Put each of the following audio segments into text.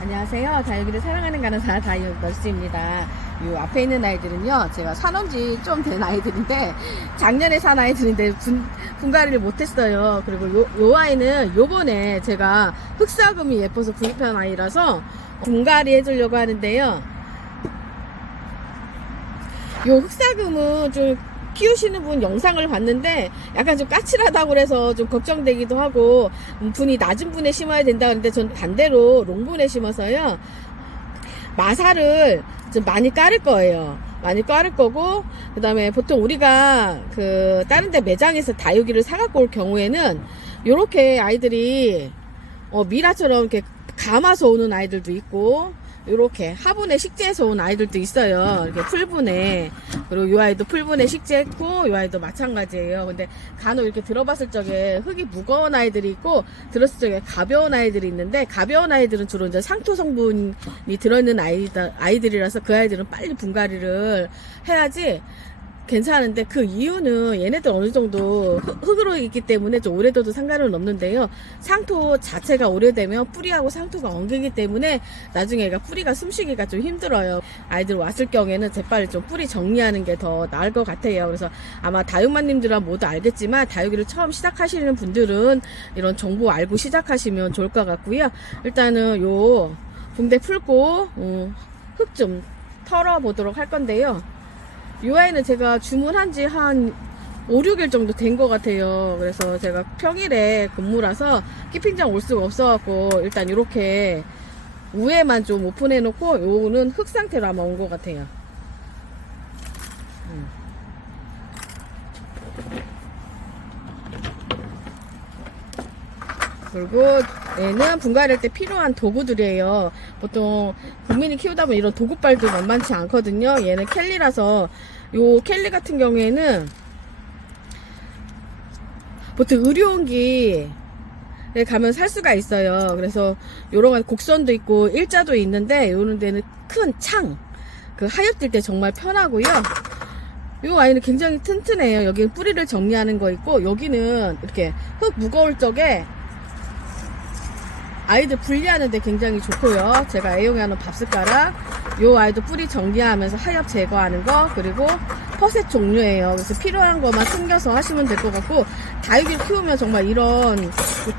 안녕하세요. 다육이를 사랑하는 간호사 다육 너스입니다. 이 앞에 있는 아이들은요, 제가 사놓은 지 좀 된 아이들인데, 작년에 산 아이들인데 분갈이를 못했어요. 그리고 요 아이는 요번에 제가 흑사금이 예뻐서 구입한 아이라서 분갈이 해주려고 하는데요. 요 흑사금은 좀 키우시는 분 영상을 봤는데 약간 좀 까칠하다고 그래서 좀 걱정되기도 하고, 분이 낮은 분에 심어야 된다 그러는데 전 반대로 롱분에 심어서요, 마사를 좀 많이 깔을 거예요. 많이 깔을 거고, 그 다음에 보통 우리가 다른 데 매장에서 다육이를 사갖고 올 경우에는 요렇게 아이들이 미라처럼 이렇게 감아서 오는 아이들도 있고, 요렇게 화분에 식재해서 온 아이들도 있어요. 이렇게 풀분에. 그리고 이 아이도 풀분에 식재했고, 이 아이도 마찬가지예요. 근데 간혹 이렇게 들어봤을 적에 흙이 무거운 아이들이 있고, 들었을 적에 가벼운 아이들이 있는데, 가벼운 아이들은 주로 이제 상토 성분이 들어있는 아이들이라서 그 아이들은 빨리 분갈이를 해야지 괜찮은데, 그 이유는 얘네들 어느 정도 흙으로 있기 때문에 좀 오래둬도 상관은 없는데요. 상토 자체가 오래되면 뿌리하고 상토가 엉키기 때문에 나중에 얘가 뿌리가 숨쉬기가 좀 힘들어요. 아이들 왔을 경우에는 재빨리 좀 뿌리 정리하는 게 더 나을 것 같아요. 그래서 아마 다육맘님들은 모두 알겠지만, 다육이를 처음 시작하시는 분들은 이런 정보 알고 시작하시면 좋을 것 같고요. 일단은 요 붕대 풀고 흙 좀 털어보도록 할 건데요. 이 아이는 제가 주문한 지 한 5, 6일 정도 된 것 같아요. 그래서 제가 평일에 근무라서 키핑장 올 수가 없어갖고, 일단 이렇게 위에만 좀 오픈해 놓고, 요거는 흙 상태로 아마 온 것 같아요. 그리고 얘는 분갈이할 때 필요한 도구들이에요. 보통 국민이 키우다 보면 이런 도구빨도 만만치 않거든요. 얘는 켈리라서, 요 켈리 같은 경우에는 보통 의료용기에 가면 살 수가 있어요. 그래서 요런 곡선도 있고 일자도 있는데, 요런 데는 큰 창, 하엽질 때 정말 편하고요. 요 아이는 굉장히 튼튼해요. 여기는 뿌리를 정리하는 거 있고, 여기는 이렇게 흙 무거울 적에 아이들 분리하는데 굉장히 좋고요. 제가 애용하는 밥숟가락, 요 아이도 뿌리 정리하면서 하엽 제거하는 거, 그리고 퍼셋 종류예요. 그래서 필요한 것만 챙겨서 하시면 될 것 같고, 다육이를 키우면 정말 이런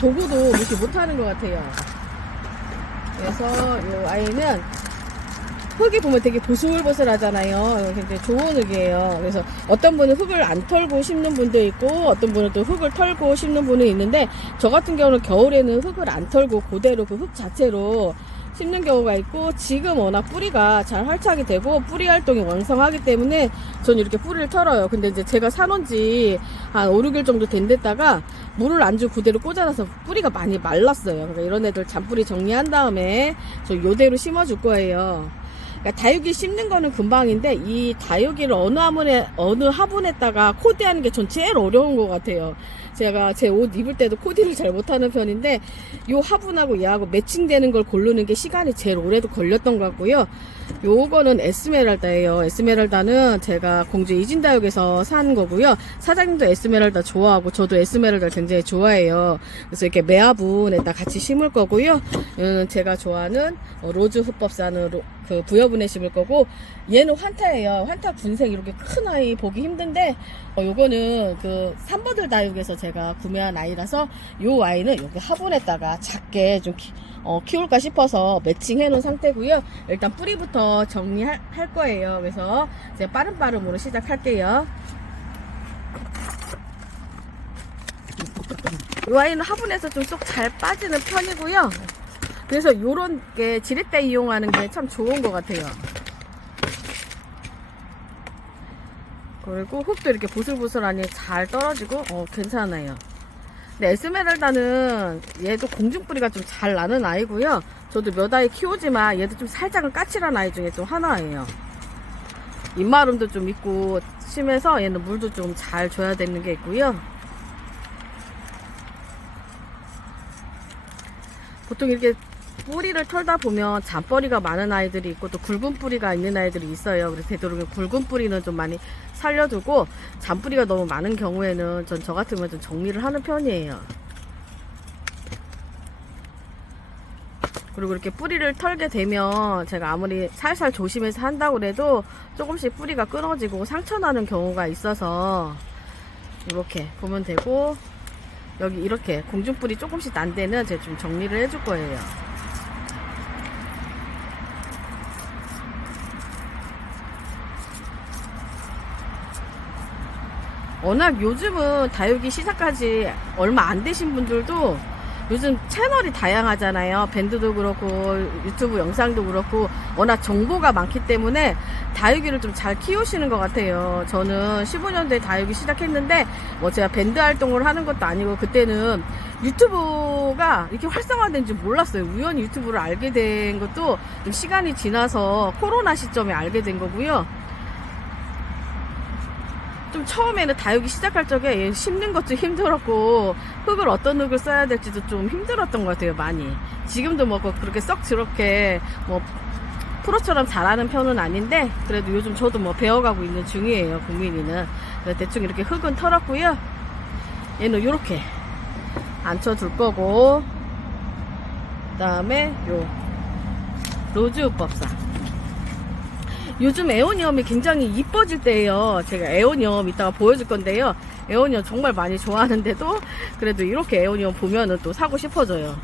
도구도 무시 못하는 것 같아요. 그래서 요 아이는 흙이 보면 되게 보슬보슬하잖아요. 굉장히 좋은 흙이에요. 그래서 어떤 분은 흙을 안 털고 심는 분도 있고, 어떤 분은 또 흙을 털고 심는 분이 있는데, 저 같은 경우는 겨울에는 흙을 안 털고 그대로 그 흙 자체로 심는 경우가 있고, 지금 워낙 뿌리가 잘 활착이 되고 뿌리 활동이 왕성하기 때문에 저는 이렇게 뿌리를 털어요. 근데 이제 제가 사놓은 지 한 5, 6일 정도 된 데다가 물을 안 주고 그대로 꽂아놔서 뿌리가 많이 말랐어요. 그러니까 이런 애들 잔뿌리 정리한 다음에 저 요대로 심어줄 거예요. 그러니까 다육이 심는 거는 금방인데, 이 다육이를 어느 화분에다가 코디하는 게 전 제일 어려운 것 같아요. 제가 제 옷 입을 때도 코디를 잘 못하는 편인데, 요 화분하고 얘하고 매칭되는 걸 고르는 게 시간이 제일 오래도 걸렸던 것 같고요. 요거는 에스메랄다예요. 에스메랄다는 제가 공주 이진다육에서 산 거고요. 사장님도 에스메랄다 좋아하고 저도 에스메랄다 굉장히 좋아해요. 그래서 이렇게 매화분에다 같이 심을 거고요. 얘는 제가 좋아하는 로즈 흑법사는 부여분에 심을 거고, 얘는 환타예요. 환타 군생, 이렇게 큰 아이 보기 힘든데, 요거는 삼버들 다육에서 제가 구매한 아이라서, 요 아이는 여기 화분에다가 작게 좀 키울까 싶어서 매칭해 놓은 상태고요. 일단 뿌리부터 정리할 거예요. 그래서 제가 빠름빠름으로 시작할게요. 이 아이는 화분에서 좀 쏙 잘 빠지는 편이고요. 그래서 요런 게 지렛대 이용하는 게 참 좋은 것 같아요. 그리고 흙도 이렇게 보슬보슬하니 잘 떨어지고 괜찮아요. 근데 에스메랄다는 얘도 공중뿌리가 좀 잘 나는 아이고요. 저도 몇 아이 키우지만 얘도 좀 살짝은 까칠한 아이 중에 좀 하나예요. 입마름도 좀 있고 심해서 얘는 물도 좀 잘 줘야 되는 게 있고요. 보통 이렇게 뿌리를 털다 보면 잔뿌리가 많은 아이들이 있고, 또 굵은 뿌리가 있는 아이들이 있어요. 그래서 되도록이면 굵은 뿌리는 좀 많이 살려두고, 잔뿌리가 너무 많은 경우에는 저 같으면 좀 정리를 하는 편이에요. 그리고 이렇게 뿌리를 털게 되면 제가 아무리 살살 조심해서 한다고 해도 조금씩 뿌리가 끊어지고 상처나는 경우가 있어서 이렇게 보면 되고, 여기 이렇게 공중뿌리 조금씩 난 데는 제가 좀 정리를 해줄 거예요. 워낙 요즘은 다육이 시작까지 얼마 안 되신 분들도 요즘 채널이 다양하잖아요. 밴드도 그렇고 유튜브 영상도 그렇고 워낙 정보가 많기 때문에 다육이를 좀 잘 키우시는 것 같아요. 저는 15년도에 다육이 시작했는데 뭐 제가 밴드 활동을 하는 것도 아니고 그때는 유튜브가 이렇게 활성화된 줄 몰랐어요. 우연히 유튜브를 알게 된 것도 좀 시간이 지나서 코로나 시점에 알게 된 거고요. 좀 처음에는 다육이 시작할 적에 심는 것도 힘들었고 흙을 어떤 흙을 써야 될지도 좀 힘들었던 것 같아요. 많이. 지금도 뭐 그렇게 썩 저렇게 뭐 프로처럼 잘하는 편은 아닌데 그래도 요즘 저도 뭐 배워가고 있는 중이에요. 국민이는. 대충 이렇게 흙은 털었고요. 얘는 요렇게 앉혀둘 거고, 그 다음에 요 로즈우법사. 요즘 에오니엄이 굉장히 이뻐질 때예요. 제가 에오니엄 이따가 보여줄 건데요. 에오니엄 정말 많이 좋아하는데도 그래도 이렇게 에오니엄 보면은 또 사고 싶어져요.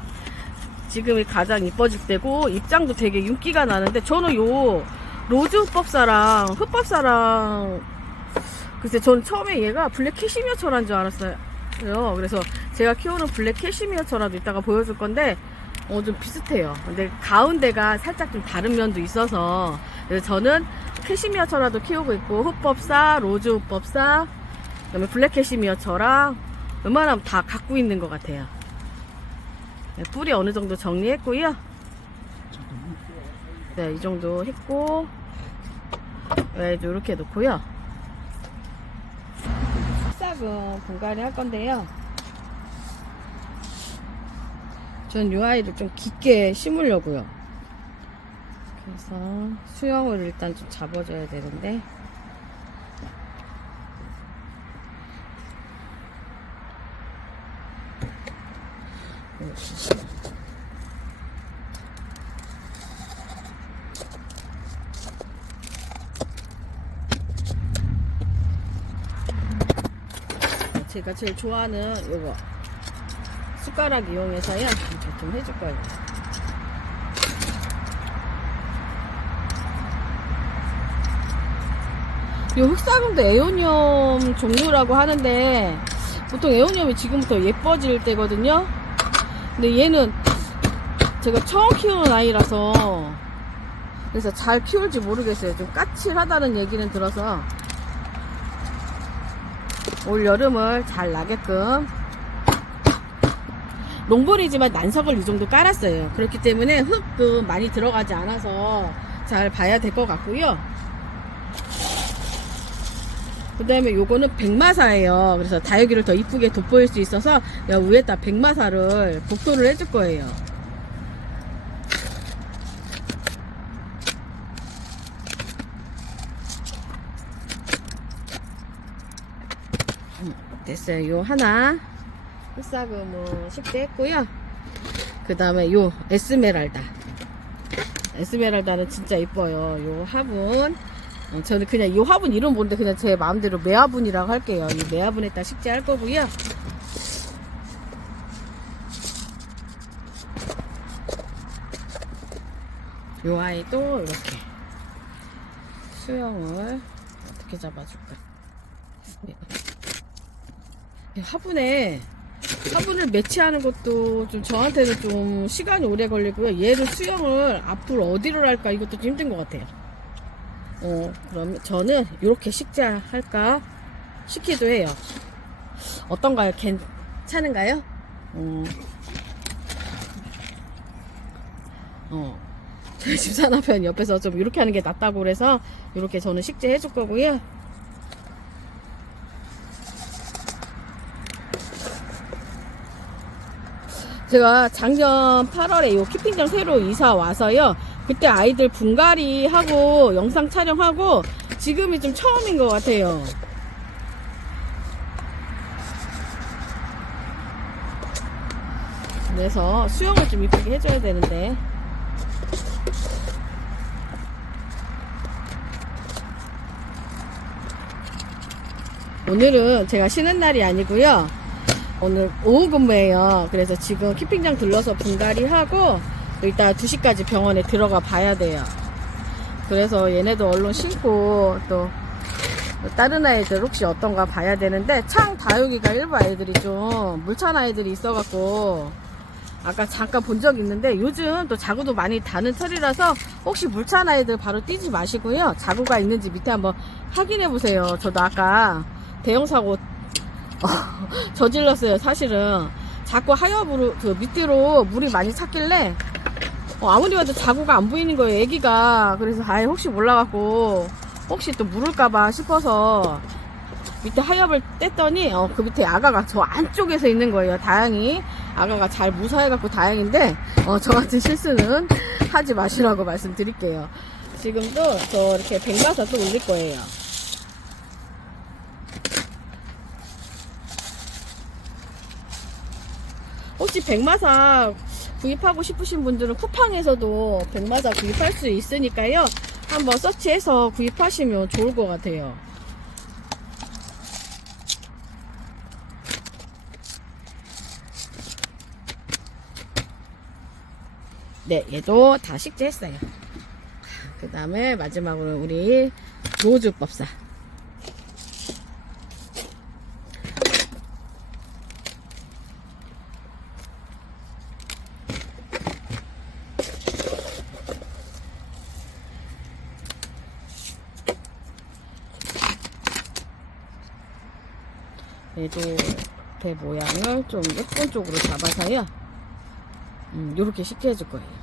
지금이 가장 이뻐질 때고 입장도 되게 윤기가 나는데 저는 요 로즈법사랑 흑법사랑 글쎄 저는 처음에 얘가 블랙 캐시미어 철한 줄 알았어요. 그래서 제가 키우는 블랙 캐시미어 철화도 이따가 보여줄 건데 좀 비슷해요. 근데 가운데가 살짝 좀 다른 면도 있어서 그래서 저는 캐시미어 철화도 키우고 있고 흑법사, 로즈 흑법사, 그다음에 블랙 캐시미어 철화 웬만하면 다 갖고 있는 것 같아요. 네, 뿌리 어느 정도 정리했고요. 네, 이 정도 했고 이렇게 놓고요. 싹은 분갈이 할 건데요. 전 이 아이를 좀 깊게 심으려고요. 그래서 수영을 일단 좀 잡아줘야 되는데 제가 제일 좋아하는 요거 숟가락 이용해서요 이렇게 좀 해줄 거예요. 이 흑사금도 에오니엄 종류라고 하는데 보통 에오니엄이 지금부터 예뻐질 때거든요. 근데 얘는 제가 처음 키우는 아이라서 그래서 잘 키울지 모르겠어요. 좀 까칠하다는 얘기는 들어서 올 여름을 잘 나게끔 롱볼이지만 난석을 이 정도 깔았어요. 그렇기 때문에 흙도 많이 들어가지 않아서 잘 봐야 될 것 같고요. 그 다음에 요거는 백마사예요. 그래서 다육이를 더 이쁘게 돋보일 수 있어서 위에다 백마사를 복도를 해줄 거예요. 됐어요. 요 하나 흑사금은 식재했고요. 그 다음에 요 에스메랄다는 진짜 이뻐요. 요 화분 저는 그냥 이 화분 이름 모르는데 그냥 제 마음대로 매화분이라고 할게요. 이 매화분에다 식재할 거고요. 요 아이도 이렇게 수영을 어떻게 잡아줄까? 화분을 매치하는 것도 좀 저한테는 좀 시간이 오래 걸리고요. 얘를 수영을 앞으로 어디로 할까 이것도 좀 힘든 것 같아요. 그러면 저는 이렇게 식재할까 싶기도 해요. 어떤가요? 괜찮은가요? 저희 집사남편 옆에서 좀 이렇게 하는 게 낫다고 그래서 이렇게 저는 식재해 줄 거고요. 제가 작년 8월에 요 키핑장 새로 이사 와서요. 그때 아이들 분갈이 하고 영상 촬영하고 지금이 좀 처음인 것 같아요. 그래서 수영을 좀 이쁘게 해줘야 되는데 오늘은 제가 쉬는 날이 아니고요. 오늘 오후 근무예요. 그래서 지금 키핑장 들러서 분갈이 하고 이따 2시까지 병원에 들어가 봐야 돼요. 그래서 얘네도 얼른 신고 또 다른 아이들 혹시 어떤가 봐야 되는데, 창 다육이가 일부 아이들이 좀 물찬 아이들이 있어갖고 아까 잠깐 본 적 있는데, 요즘 또 자구도 많이 다는 철이라서 혹시 물찬 아이들 바로 뛰지 마시고요. 자구가 있는지 밑에 한번 확인해 보세요. 저도 아까 대형 사고 저질렀어요. 사실은 자꾸 하엽으로 그 밑으로 물이 많이 찼길래 아무리 봐도 자구가 안 보이는 거예요, 애기가. 그래서 아예 혹시 몰라갖고 혹시 또 물을까봐 싶어서 밑에 하엽을 뗐더니 그 밑에 아가가 저 안쪽에서 있는 거예요. 다행히 아가가 잘 무사해갖고 다행인데 저 같은 실수는 하지 마시라고 말씀드릴게요. 지금도 저 이렇게 뱅가사 또 올릴 거예요. 혹시 백마사 구입하고 싶으신 분들은 쿠팡에서도 백마사 구입할 수 있으니까요. 한번 서치해서 구입하시면 좋을 것 같아요. 네, 얘도 다 식재했어요. 그 다음에 마지막으로 우리 로즈법사. 얘도 배 모양을 좀 예쁜 쪽으로 잡아서요. 요렇게 쉽게 해줄 거예요.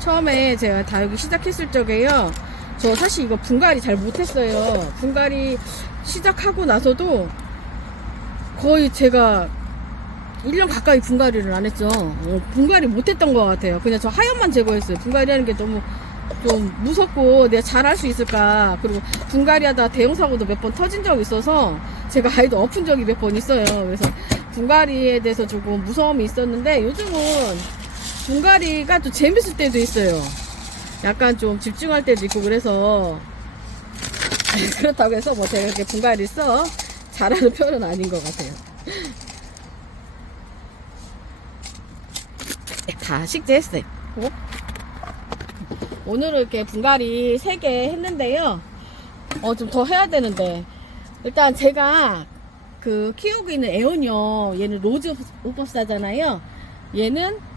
처음에 제가 다육이 시작했을 적에요, 저 사실 이거 분갈이 잘 못했어요. 분갈이 시작하고 나서도 거의 제가 1년 가까이 분갈이를 안 했죠. 분갈이 못했던 것 같아요. 그냥 저 하엽만 제거했어요. 분갈이 하는 게 너무 좀 무섭고 내가 잘할 수 있을까. 그리고 분갈이 하다 대형 사고도 몇 번 터진 적이 있어서 제가 아이도 엎은 적이 몇 번 있어요. 그래서 분갈이에 대해서 조금 무서움이 있었는데, 요즘은 분갈이가 또 재밌을 때도 있어요. 약간 좀 집중할 때도 있고. 그래서 그렇다고 해서 뭐 제가 이렇게 분갈이 잘하는 편은 아닌 것 같아요. 다 식재했어요. 오늘은 이렇게 분갈이 3개 했는데요. 좀 더 해야 되는데, 일단 제가 그 키우고 있는 애원요, 얘는 로즈 오법사잖아요. 얘는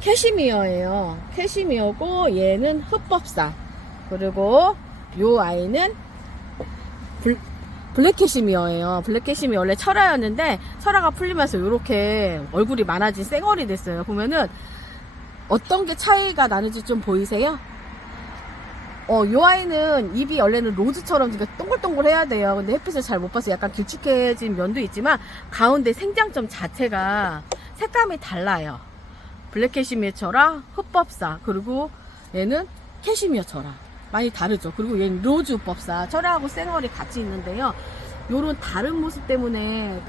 캐시미어예요. 캐시미어고 얘는 흑법사. 그리고 요 아이는 블랙 캐시미어예요. 블랙 캐시미어 원래 철화였는데 철화가 풀리면서 이렇게 얼굴이 많아진 쌩얼이 됐어요. 보면은 어떤 게 차이가 나는지 좀 보이세요? 요 아이는 입이 원래는 로즈처럼 동글동글 해야 돼요. 근데 햇빛을 잘 못 봐서 약간 길쭉해진 면도 있지만 가운데 생장점 자체가 색감이 달라요. 블랙 캐시미어 철화, 흑법사, 그리고 얘는 캐시미어 철화. 많이 다르죠. 그리고 얘는 로즈 흑법사. 철화하고 쌩얼이 같이 있는데요. 요런 다른 모습 때문에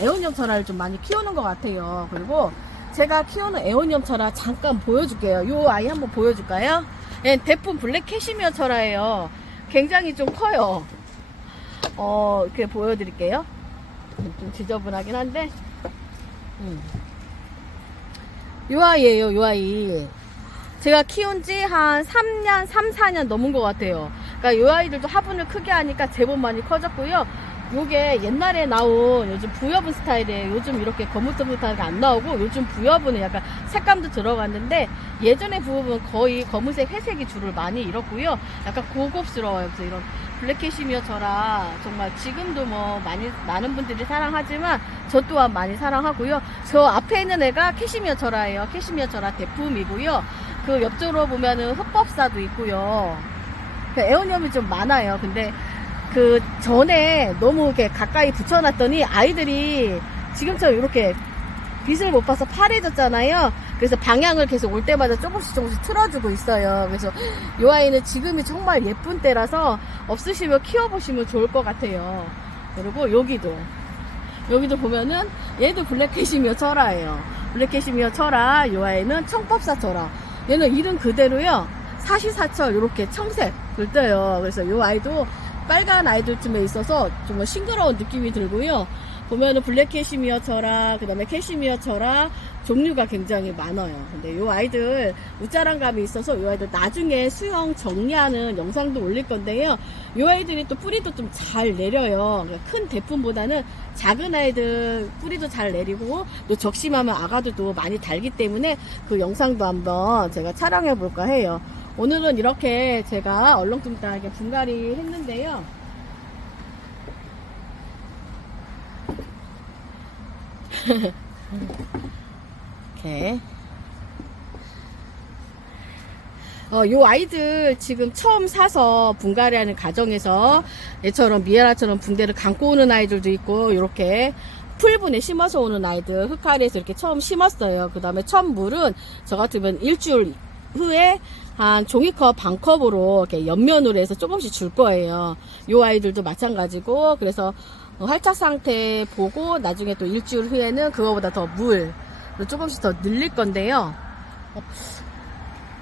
애원염 철화를 좀 많이 키우는 것 같아요. 그리고 제가 키우는 애원염 철화 잠깐 보여줄게요. 요 아이 한번 보여줄까요? 얘는 대품 블랙 캐시미어 철화예요. 굉장히 좀 커요. 이렇게 보여드릴게요. 좀 지저분하긴 한데, 요 아이예요, 요 아이. 제가 키운 지 한 3년, 3, 4년 넘은 것 같아요. 그러니까 요 아이들도 화분을 크게 하니까 제법 많이 커졌고요. 요게 옛날에 나온 요즘 부여분 스타일이에요. 요즘 이렇게 거뭇거뭇하게 안 나오고, 요즘 부여분은 약간 색감도 들어갔는데, 예전에 부여분은 거의 검은색, 회색이 줄을 많이 잃었고요. 약간 고급스러워요. 그래서 이런 블랙 캐시미어 철화 정말 지금도 뭐 많은 분들이 사랑하지만 저 또한 많이 사랑하고요. 저 앞에 있는 애가 캐시미어 철화예요. 캐시미어 철화 대품이고요. 그 옆쪽으로 보면은 흑법사도 있고요. 그 애원염이 좀 많아요. 근데 그 전에 너무 이렇게 가까이 붙여놨더니 아이들이 지금처럼 이렇게 빛을 못 봐서 파래졌잖아요. 그래서 방향을 계속 올 때마다 조금씩 틀어주고 있어요. 그래서 이 아이는 지금이 정말 예쁜 때라서 없으시면 키워보시면 좋을 것 같아요. 그리고 여기도 보면은 얘도 블랙캐시미어 철화예요. 블랙캐시미어 철화. 이 아이는 청법사 철화. 얘는 이름 그대로요, 사시사철 이렇게 청색을 떠요. 그래서 이 아이도 빨간 아이들쯤에 있어서 좀 싱그러운 느낌이 들고요. 보면은 블랙캐시미어 철화, 그 다음에 캐시미어 철화 종류가 굉장히 많아요. 근데 이 아이들 웃자랑감이 있어서 이 아이들 나중에 수영 정리하는 영상도 올릴 건데요. 이 아이들이 또 뿌리도 좀 잘 내려요. 큰 대품보다는 작은 아이들 뿌리도 잘 내리고 또 적심하면 아가들도 많이 달기 때문에 그 영상도 한번 제가 촬영해 볼까 해요. 오늘은 이렇게 제가 얼렁뚱땅하게 분갈이 했는데요. 이렇게 요 아이들 지금 처음 사서 분갈이하는 과정에서 얘처럼 미에라처럼 붕대를 감고 오는 아이들도 있고, 이렇게 풀분에 심어서 오는 아이들 흑화리에서 이렇게 처음 심었어요. 그 다음에 첫 물은 저 같으면 일주일 후에 한 종이컵 반컵으로 이렇게 옆면으로 해서 조금씩 줄 거예요. 요 아이들도 마찬가지고, 그래서 활착 상태 보고 나중에 또 일주일 후에는 그거보다 더 물 조금씩 더 늘릴 건데요.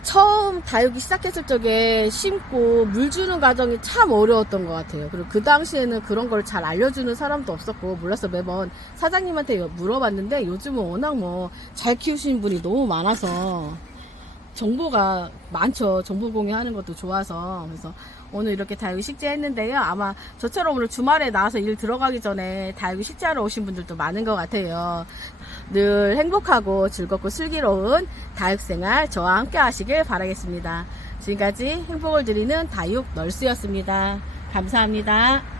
처음 다육이 시작했을 적에 심고 물 주는 과정이 참 어려웠던 것 같아요. 그리고 그 당시에는 그런 걸 잘 알려주는 사람도 없었고 몰라서 매번 사장님한테 물어봤는데, 요즘은 워낙 잘 키우시는 분이 너무 많아서 정보가 많죠. 정보 공유하는 것도 좋아서. 그래서 오늘 이렇게 다육이 식재했는데요. 아마 저처럼 오늘 주말에 나와서 일 들어가기 전에 다육이 식재하러 오신 분들도 많은 것 같아요. 늘 행복하고 즐겁고 슬기로운 다육생활 저와 함께 하시길 바라겠습니다. 지금까지 행복을 드리는 다육 널스였습니다. 감사합니다.